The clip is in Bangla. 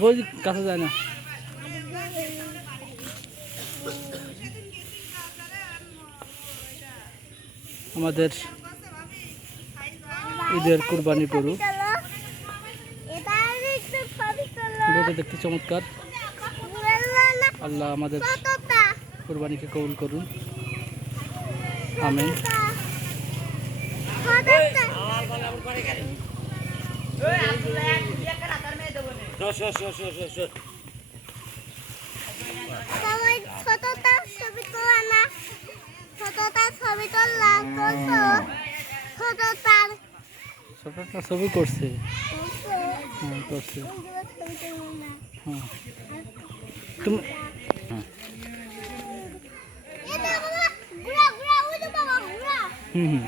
রোজ কাছে যায় না। আমাদের ঈদের কুরবানি গরু, গরুটা দেখতে চমৎকার। আল্লাহ আমাদের কুরবানিকে কবুল করুন, আমিন। ছবি করছে, হ্যাঁ করছে। হ্যাঁ তুমি হুম হুম